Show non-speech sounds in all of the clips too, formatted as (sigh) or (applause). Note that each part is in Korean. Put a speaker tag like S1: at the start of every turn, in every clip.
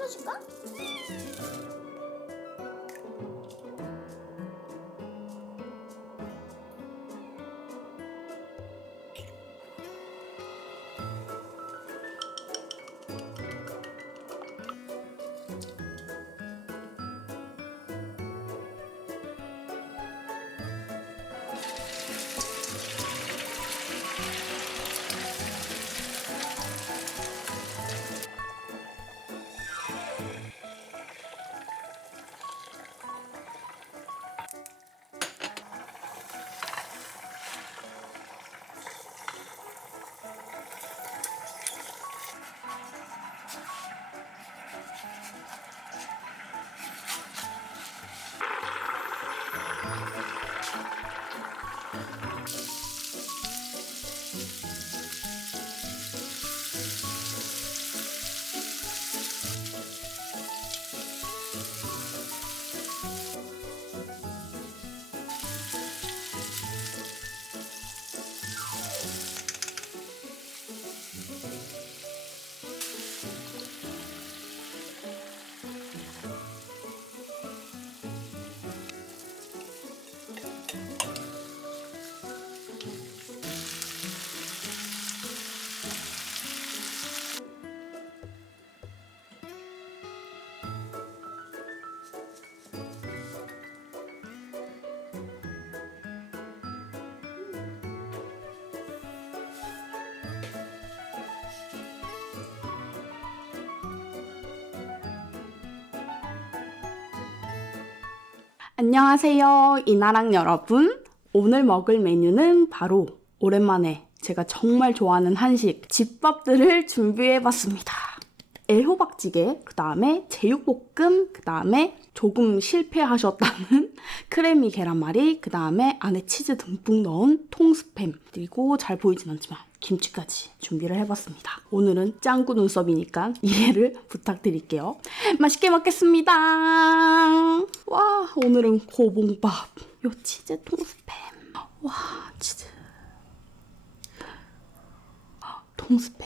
S1: 열어줄까?
S2: 안녕하세요, 이나랑 여러분. 오늘 먹을 메뉴는 바로 오랜만에 제가 정말 좋아하는 한식 집밥들을 준비해 봤습니다. 애호박찌개, 그 다음에 제육볶음, 그 다음에 조금 실패하셨다는 (laughs) 크래미 계란말이, 그 다음에 안에 치즈 듬뿍 넣은 통스팸, 그리고 잘 보이진 않지만 김치까지 준비를 해봤습니다. 오늘은 짱구 눈썹이니까 이해를 부탁드릴게요. 맛있게 먹겠습니다. 와, 오늘은 고봉밥. 요 치즈 통스팸. 와, 치즈. 통스팸.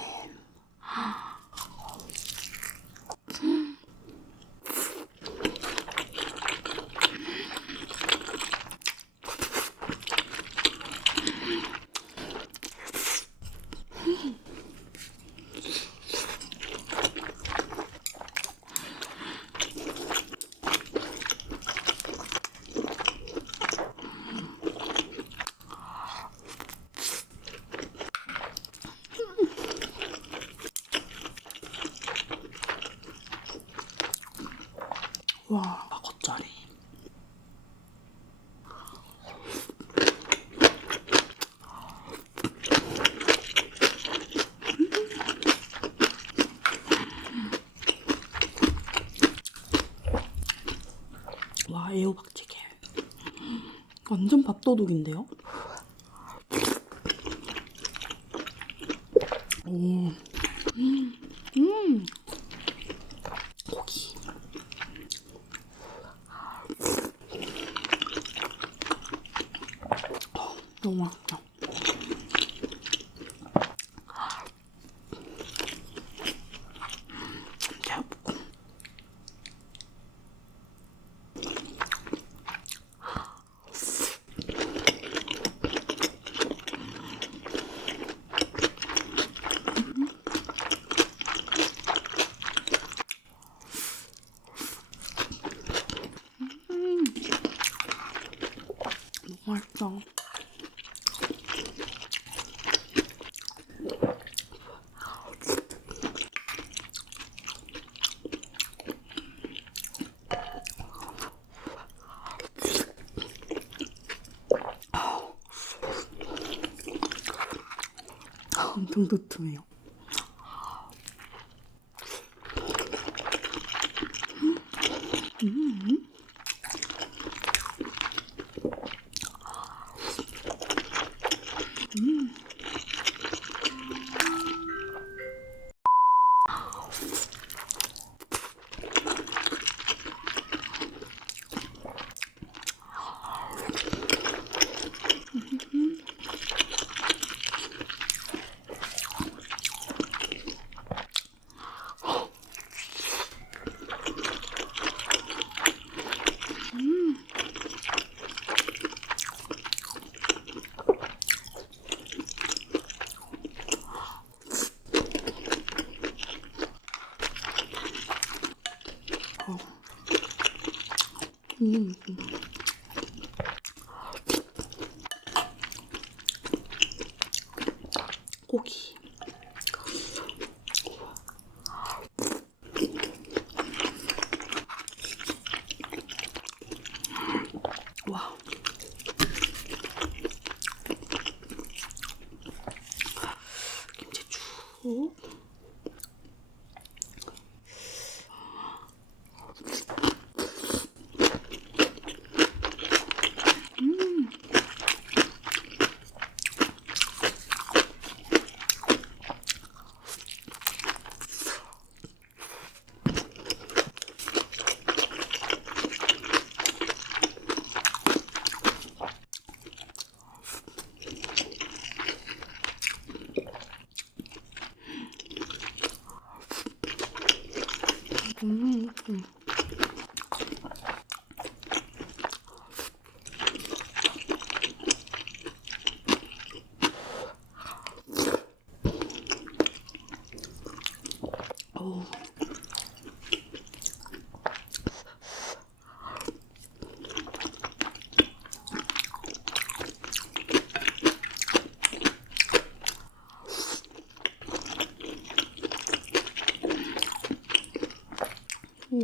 S2: 와, 겉절이. 와, 애호박찌개. 완전 밥도둑인데요? 오. 음. 고기. 어, 너무 맛있다. 제육볶음. 너무 맛있다. 엄청 두툼해요.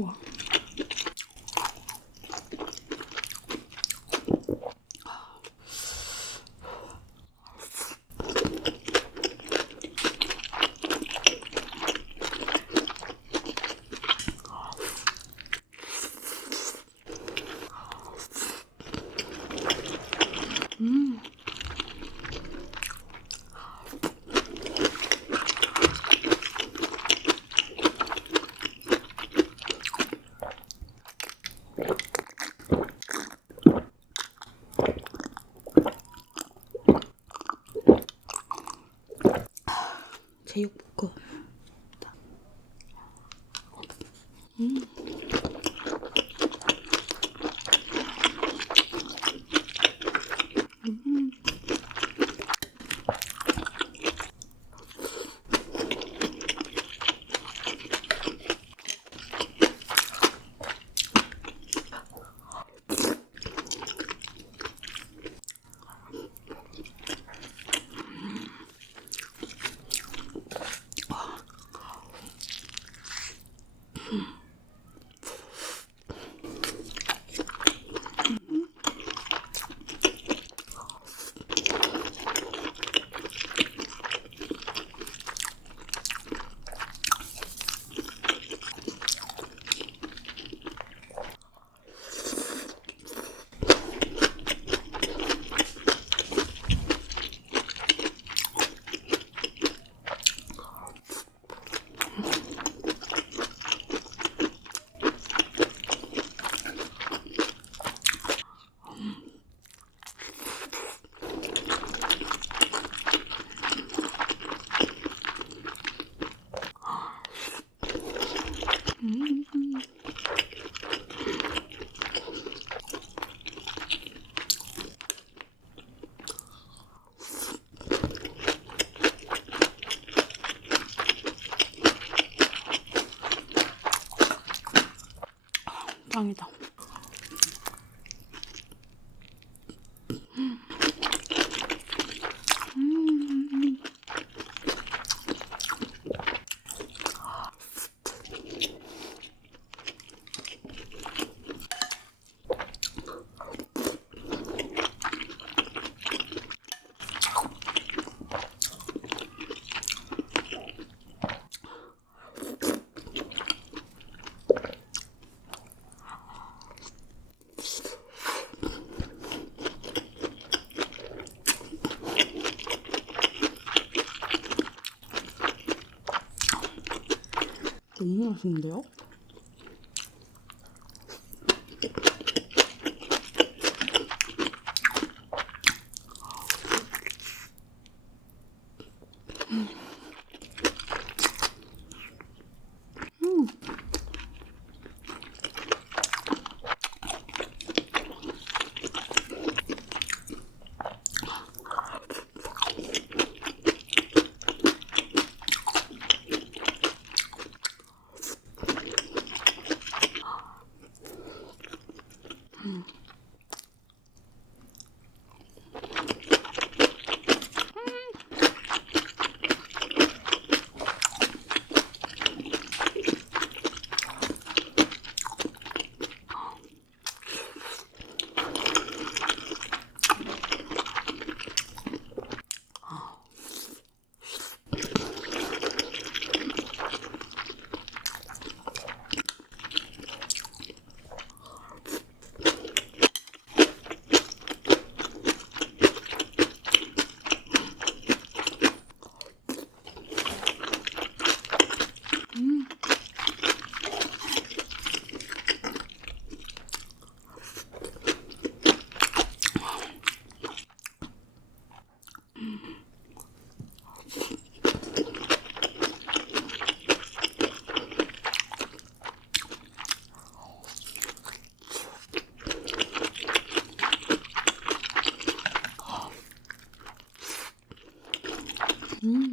S2: cool. 제육볶음. 짱 이다. 너무 맛있는데요? 음. Mm -hmm.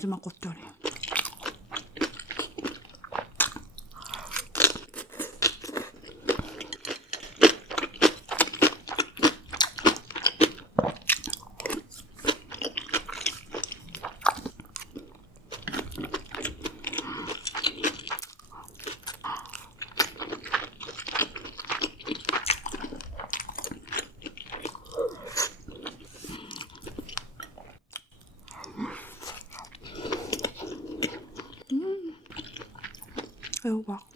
S2: 마지막 겉절 이. 애호박.